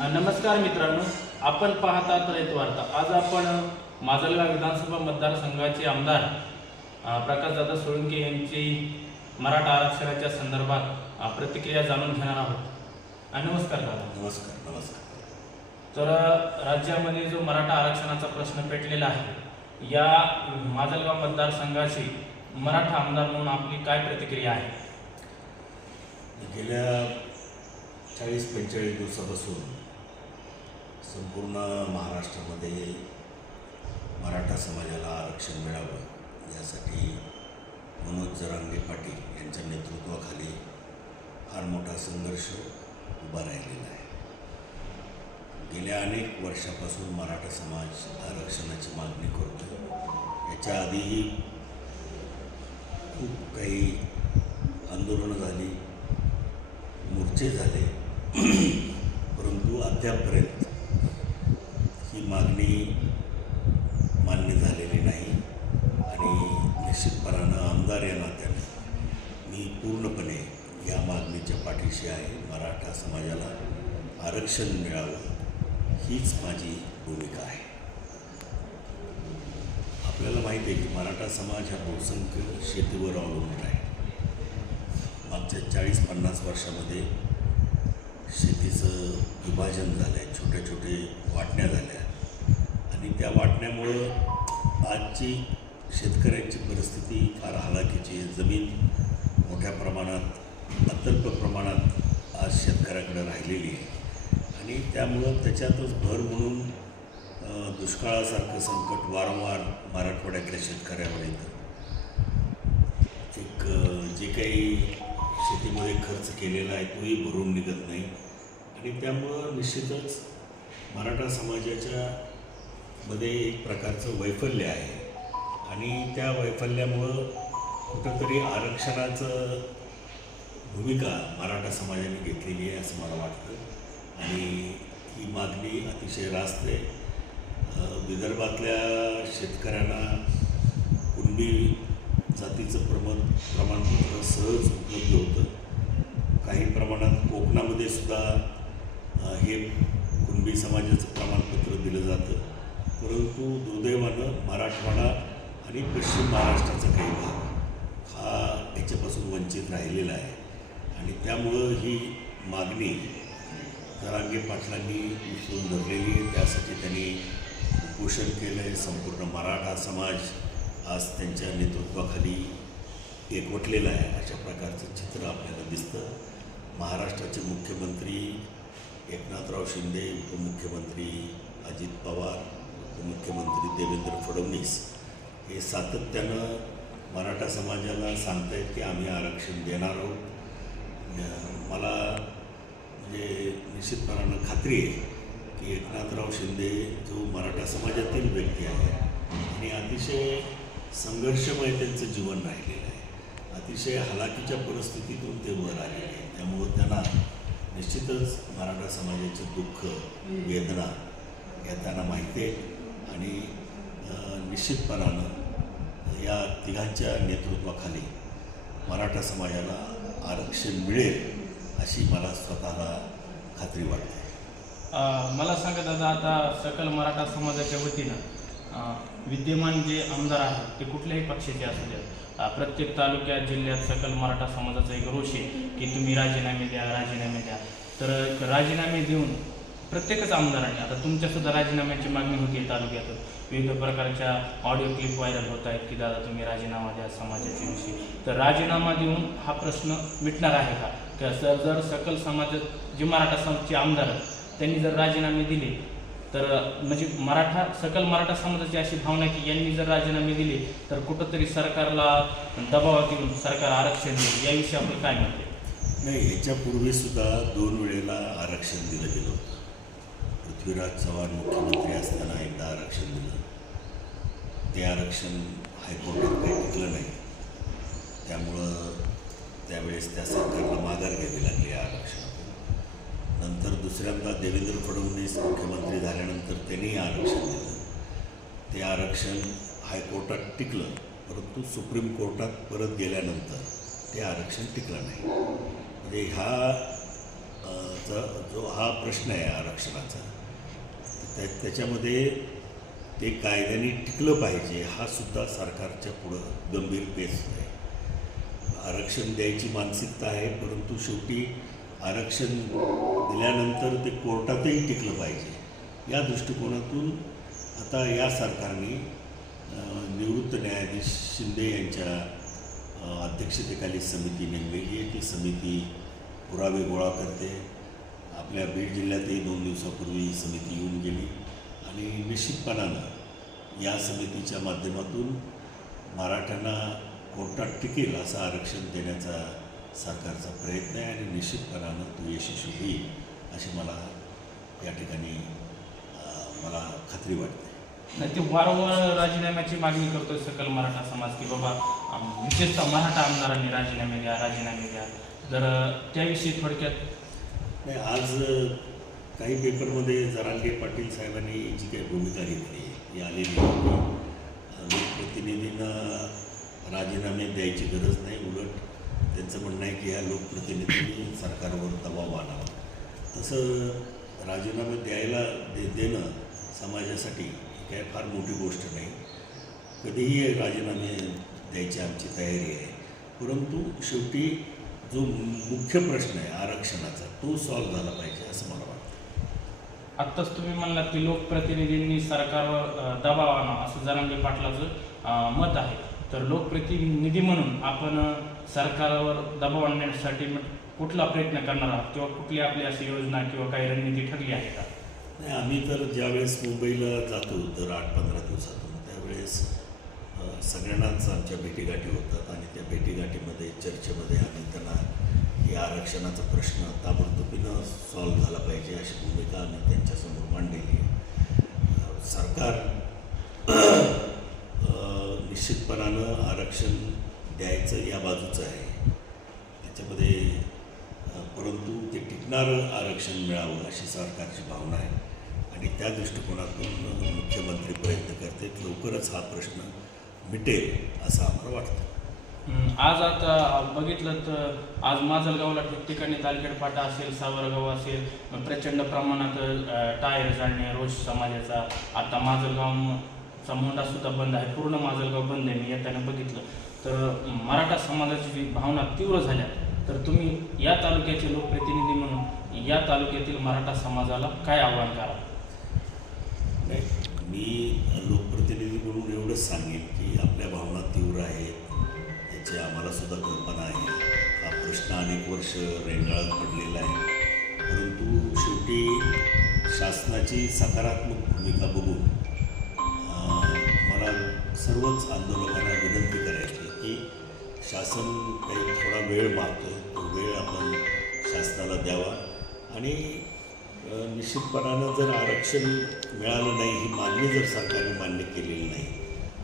नमस्कार मित्रांनो. आपण पाहतात रयत वार्ता. आज आपण माजलगाव विधानसभा मतदारसंघाचे आमदार अ, प्रकाशदादा सोळंके यांची मराठा आरक्षणाच्या संदर्भात प्रतिक्रिया जाणून घेणार आहोत. नमस्कार दादा. नमस्कार नमस्कार. तर राज्यामध्ये जो मराठा आरक्षणाचा प्रश्न पेटलेला आहे या माजलगाव मतदारसंघाची मराठा आमदार म्हणून आपली काय प्रतिक्रिया आहे? गेल्या चाळीस पंचेचाळीस दिवसापासून संपूर्ण महाराष्ट्रामध्ये मराठा समाजाला आरक्षण मिळावं यासाठी मनोज जरांगे पाटील यांच्या नेतृत्वाखाली फार मोठा संघर्ष उभा राहिलेला आहे. गेल्या अनेक वर्षापासून मराठा समाज आरक्षणाची मागणी करतो याच्या आधीही खूप काही आंदोलनं झाली मोर्चे झाले. परंतु अद्यापपर्यंत निश्चितपणानं या नात्यानं मी पूर्णपणे या मागणीच्या पाठीशी आहे. मराठा समाजाला आरक्षण मिळावं हीच माझी भूमिका आहे. आपल्याला माहिती आहे की मराठा समाज हा बहुसंख्य शेतीवर अवलंबून आहे. मागच्या चाळीस पन्नास वर्षामध्ये शेतीचं विभाजन झालं आहे छोट्या छोटे वाटण्या झाल्या. आणि त्या वाटण्यामुळं आजची शेतकऱ्यांची परिस्थिती फार हालाकीची. आहे जमीन मोठ्या प्रमाणात अत्यल्प प्रमाणात आज शेतकऱ्याकडे राहिलेली आहे. आणि त्यामुळं त्याच्यातच भर म्हणून दुष्काळासारखं संकट वारंवार मराठवाड्यातल्या शेतकऱ्यावर येतं. एक जे काही शेतीमध्ये खर्च केलेला आहे तोही भरून निघत नाही. आणि त्यामुळं निश्चितच मराठा समाजाच्या मध्ये एक प्रकारचं वैफल्य आहे. आणि त्या वैफल्यामुळं कुठंतरी आरक्षणाचं भूमिका मराठा समाजाने घेतलेली आहे असं मला वाटतं. आणि ही मागणी अतिशय रास्त आहे विदर्भातल्या शेतकऱ्यांना कुणबी जातीचं प्रमाण प्रमाणपत्र सहज उपलब्ध होतं. काही प्रमाणात कोकणामध्ये सुद्धा हे कुणबी समाजाचं प्रमाणपत्र दिलं जातं. परंतु दुर्दैवानं मराठवाडा आणि पश्चिम महाराष्ट्राचा काही भाग हा याच्यापासून वंचित राहिलेला आहे. आणि त्यामुळं ही मागणी जरांगे पाटलांनी उचलून धरलेली आहे. त्यासाठी त्यांनी उपोषण केलं आहे संपूर्ण मराठा समाज आज त्यांच्या नेतृत्वाखाली एकवटलेला आहे. अशा प्रकारचं चित्र आपल्याला दिसतं. महाराष्ट्राचे मुख्यमंत्री एकनाथराव शिंदे उपमुख्यमंत्री अजित पवार उपमुख्यमंत्री देवेंद्र फडणवीस हे सातत्यानं मराठा समाजाला सांगतायत की आम्ही आरक्षण देणार आहोत. मला म्हणजे निश्चितपणानं खात्री आहे की एकनाथराव शिंदे जो मराठा समाजातील व्यक्ती आहे आणि अतिशय संघर्षमय त्यांचं जीवन राहिलेलं आहे. अतिशय हलाखीच्या परिस्थितीतून ते वर आलेले आहे त्यामुळं त्यांना निश्चितच मराठा समाजाचे दुःख वेदना या त्यांना माहिती आहे आणि निश्चितपणानं या तिघांच्या नेतृत्वाखाली मराठा समाजाला आरक्षण मिळेल अशी मला स्वतःला खात्री वाटते. मला सांगा दादा आता सकल मराठा समाजाच्या वतीनं विद्यमान जे आमदार आहेत ते कुठल्याही पक्षाचे असू द्यात. प्रत्येक तालुक्यात जिल्ह्यात सकल मराठा समाजाचा एक रोष आहे की तुम्ही राजीनामे द्या राजीनामे द्या. तर एक राजीनामे देऊन प्रत्येकच आमदारांनी आता तुमच्या सुद्धा राजीनाम्याची मागणी होती तालुक्यातून. विविध प्रकारच्या ऑडिओ क्लिप व्हायरल होत आहेत की दादा तुम्ही राजीनामा द्या समाजाच्या विषयी. तर राजीनामा देऊन हा प्रश्न मिटणार आहे का? का जर सकल समाजात जे मराठा समाजचे आमदार आहेत, त्यांनी जर राजीनामे दिले तर म्हणजे मराठा सकल मराठा समाजाची अशी भावना आहे की यांनी जर राजीनामे दिले तर कुठंतरी सरकारला दबावात येऊन सरकार आरक्षण देईल. याविषयी आपण काय म्हणते नाही ह्याच्यापूर्वी सुद्धा दोन वेळेला आरक्षण दिलं गेलं होतं. पृथ्वीराज चव्हाण मुख्यमंत्री असताना एकदा आरक्षण दिलं. ते आरक्षण हायकोर्टात काही टिकलं नाही. त्यामुळं त्यावेळेस त्या सरकारला माघार घ्यावी लागली या आरक्षणातून. नंतर दुसऱ्यांदा देवेंद्र फडणवीस मुख्यमंत्री झाल्यानंतर त्यांनी आरक्षण दिलं. ते आरक्षण हायकोर्टात टिकलं परंतु सुप्रीम कोर्टात परत गेल्यानंतर ते आरक्षण टिकलं नाही. म्हणजे ह्या जो हा प्रश्न आहे आरक्षणाचा त्या त्याच्यामध्ये ते कायद्याने टिकलं पाहिजे हा सुद्धा सरकारच्या पुढं गंभीर पेच आहे. आरक्षण द्यायची मानसिकता आहे परंतु शेवटी आरक्षण दिल्यानंतर ते कोर्टातही टिकलं पाहिजे. या दृष्टिकोनातून आता या सरकारने निवृत्त न्यायाधीश शिंदे यांच्या अध्यक्षतेखाली समिती नेमलेली आहे. ती समिती पुरावे गोळा करते. आपल्या बीड जिल्ह्यातही दोन दिवसापूर्वी ही समिती येऊन गेली. आणि निश्चितपणानं या समितीच्या माध्यमातून मराठ्यांना कोर्टात टिकेल असं आरक्षण देण्याचा सरकारचा प्रयत्न आहे आणि निश्चितपणानं तो यशस्वी होईल अशी मला या ठिकाणी मला खात्री वाटते. नाही ते वारंवार राजीनाम्याची मागणी करतोय सकल मराठा समाज की बाबा विशेषतः मराठा आमदारांनी राजीनामे द्या राजीनामे द्या. तर त्याविषयी थोडक्यात नाही आज काही पेपरमध्ये जरांगे पाटील साहेबांनी जी काही भूमिका घेतली ही आलेली लोकप्रतिनिधींना राजीनामे द्यायची गरज नाही उलट त्यांचं म्हणणं आहे की ह्या लोकप्रतिनिधींनी सरकारवर दबाव आणावा. तसं राजीनामे द्यायला दे देणं समाजासाठी काय फार मोठी गोष्ट नाही. कधीही राजीनामे द्यायची आमची तयारी आहे. परंतु शेवटी जो मुख्य प्रश्न आहे आरक्षणाचा तो सॉल्व्ह झाला पाहिजे असं मला वाटतं. आत्ताच तुम्ही म्हणलात की लोकप्रतिनिधींनी सरकारवर दबाव आणा असं जरांगे पाटलाचं मत आहे. तर लोकप्रतिनिधी म्हणून आपण सरकारवर दबाव आणण्यासाठी कुठला प्रयत्न करणार आहात? किंवा कुठली आपली अशी योजना किंवा काही रणनीती ठरली आहे का? नाही आम्ही तर ज्यावेळेस मुंबईला जातो दर आठ पंधरा दिवसातून त्यावेळेस सगळ्यांनाच आमच्या भेटीगाठी होतात आणि त्या भेटीगाठीमध्ये चर्चेमध्ये आम्ही त्यांना ही आरक्षणाचा प्रश्न ताबडतोबीनं सॉल्व्ह झाला पाहिजे अशी भूमिका आम्ही त्यांच्यासमोर मांडलेली आहे. सरकार निश्चितपणानं आरक्षण द्यायचं या बाजूचं आहे. त्याच्यामध्ये परंतु ते टिकणारं आरक्षण मिळावं अशी सरकारची भावना आहे. आणि त्या दृष्टिकोनातून मुख्यमंत्री प्रयत्न करते लवकरच हा प्रश्न मिटेल असं आम्हाला वाटतं. आज आता बघितलं तर आज माजलगावला ठिकठिकाणी तालखेड फाटा असेल सावरगाव असेल प्रचंड प्रमाणात टायर जाळणे रोष समाजाचा. आता माजलगावचा मोंडा सुद्धा बंद आहे पूर्ण माजलगाव बंद आहे मी येताना बघितलं. तर मराठा समाजाची जी भावना तीव्र झाल्या तर तुम्ही या तालुक्याचे लोकप्रतिनिधी म्हणून या तालुक्यातील मराठा समाजाला काय आव्हान करा मी लोकप्रतिनिधी म्हणून एवढंच सांगेन. याची सुद्धा कल्पना आहे. हा प्रश्न अनेक वर्ष रेंगाळत पडलेला आहे. परंतु शेवटी शासनाची सकारात्मक भूमिका बघून मला सर्वच आंदोलकांना विनंती करायची की शासन काही थोडा वेळ मागतो तो वेळ आपण शासनाला द्यावा. आणि निश्चितपणानं जर आरक्षण मिळालं नाही ही मागणी जर सरकारने मान्य केलेली नाही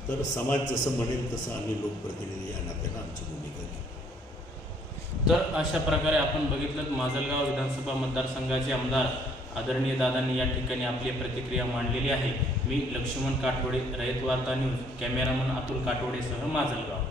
तर समाज जसं म्हणेल तसं आम्ही लोकप्रतिनिधी या नात्यानं आमची भूमिका घेऊ. तर अशा प्रकारे आपण बघितलं माजलगाव विधानसभा मतदारसंघाचे आमदार आदरणीय दादांनी या ठिकाणी आपली प्रतिक्रिया मांडलेली आहे. मी लक्ष्मण काठोडे रयत वार्ता न्यूज कॅमेरामन अतुल काठोडेसह माजलगाव.